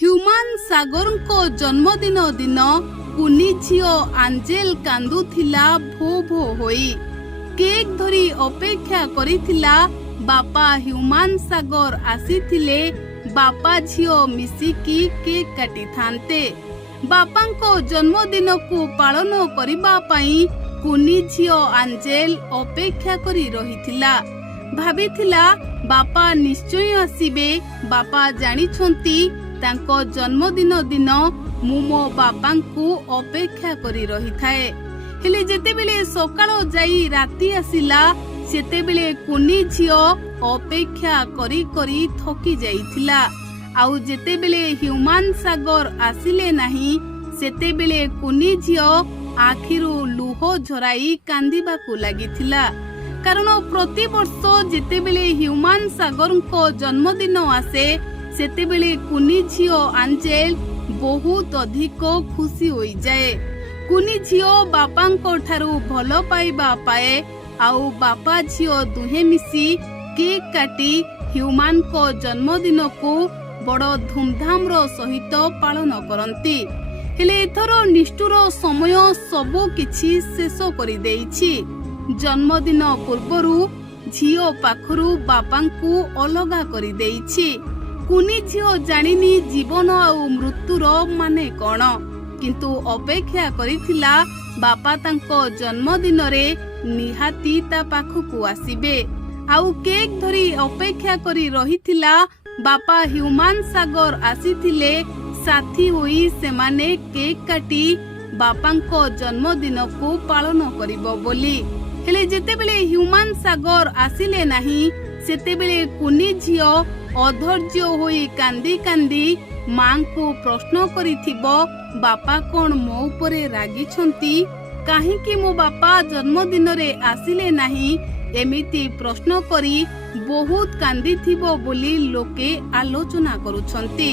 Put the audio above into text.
ହ୍ୟୁମାନ ସାଗରଙ୍କ ଜନ୍ମଦିନ ଦିନ କୁନି ଝିଅ ଆଞ୍ଜେଲ କାନ୍ଦୁଥିଲା ଭୋ ଭୋ ହୋଇ। କେକ୍ ଧରି ଅପେକ୍ଷା କରିଥିଲା ବାପା ହ୍ୟୁମାନ ସାଗର ଆସିଥିଲେ ବାପା ଝିଅ ମିଶିକି କେକ୍ କାଟିଥାନ୍ତେ। ବାପାଙ୍କ ଜନ୍ମଦିନକୁ ପାଳନ କରିବା ପାଇଁ କୁନି ଝିଅ ଆଞ୍ଜେଲ ଅପେକ୍ଷା କରି ରହିଥିଲା। ଭାବିଥିଲା ବାପା ନିଶ୍ଚୟ ଆସିବେ। ବାପା ଜାଣିଛନ୍ତି ତାଙ୍କ ଜନ୍ମଦିନ ଦିନ ମୁଁ ମୋ ବାପାଙ୍କୁ ଅପେକ୍ଷା କରି ରହିଥାଏ। ହେଲେ ଯେତେବେଳେ ସକାଳ ଯାଇ ରାତି ଆସିଲା ସେତେବେଳେ କୁନି ଝିଅ ଅପେକ୍ଷା କରି କରି ଥକି ଯାଇଥିଲା। ଆଉ ଯେତେବେଳେ ହ୍ୟୁମାନ ସାଗର ଆସିଲେ ନାହିଁ ସେତେବେଳେ କୁନି ଝିଅ ଆଖିରୁ ଲୁହ ଝରାଇ କାନ୍ଦିବାକୁ ଲାଗିଥିଲା। କାରଣ ପ୍ରତିବର୍ଷ ଯେତେବେଳେ ହ୍ୟୁମାନ ସାଗରଙ୍କ ଜନ୍ମଦିନ ଆସେ ସେତେବେଳେ କୁନି ଝିଅ ଆଞ୍ଜେଲ ବହୁତ ଅଧିକ ଖୁସି ହୋଇଯାଏ। କୁନି ଝିଅ ବାପାଙ୍କ ଠାରୁ ଭଲ ପାଇବା ପାଏ। ଆଉ ବାପା ଝିଅ ଦୁହେଁ ମିଶି କେକ୍ କାଟି ହ୍ୟୁମାନଙ୍କ ଜନ୍ମଦିନକୁ ବଡ଼ ଧୁମଧାମର ସହିତ ପାଳନ କରନ୍ତି। ହେଲେ ଏଥର ନିଷ୍ଠୁର ସମୟ ସବୁ କିଛି ଶେଷ କରିଦେଇଛି। ଜନ୍ମଦିନ ପୂର୍ବରୁ ଝିଅ ପାଖରୁ ବାପାଙ୍କୁ ଅଲଗା କରିଦେଇଛି। କୁନି ଝିଅ ଜାଣିନି ଜୀବନ ଆଉ ମୃତ୍ୟୁର ମାନେ କଣ, କିନ୍ତୁ ଅପେକ୍ଷା କରିଥିଲା ବାପା ତାଙ୍କ ଜନ୍ମଦିନରେ ନିହାତି ତା ପାଖକୁ ଆସିବେ। ଆଉ କେକ୍ ଧରି ଅପେକ୍ଷା କରି ରହିଥିଲା ବାପା ହ୍ୟୁମାନ ସାଗର ଆସିଥିଲେ ସାଥୀ ହୋଇ ସେମାନେ କେକ୍ କାଟି ବାପାଙ୍କ ଜନ୍ମଦିନକୁ ପାଳନ କରିବ ବୋଲି। ହେଲେ ଯେତେବେଳେ ହ୍ୟୁମାନ ସାଗର ଆସିଲେ ନାହିଁ ସେତେବେଳେ କୁନି ଝିଅ ଅଧୈର୍ଯ୍ୟ ହୋଇ କାନ୍ଦି କାନ୍ଦି ମାଙ୍କୁ ପ୍ରଶ୍ନ କରିଥିବ ବାପା କଣ ମୋ ଉପରେ ରାଗିଛନ୍ତି, କାହିଁକି ମୋ ବାପା ଜନ୍ମଦିନରେ ଆସିଲେ ନାହିଁ, ଏମିତି ପ୍ରଶ୍ନ କରି ବହୁତ କାନ୍ଦିଥିବ ବୋଲି ଲୋକେ ଆଲୋଚନା କରୁଛନ୍ତି।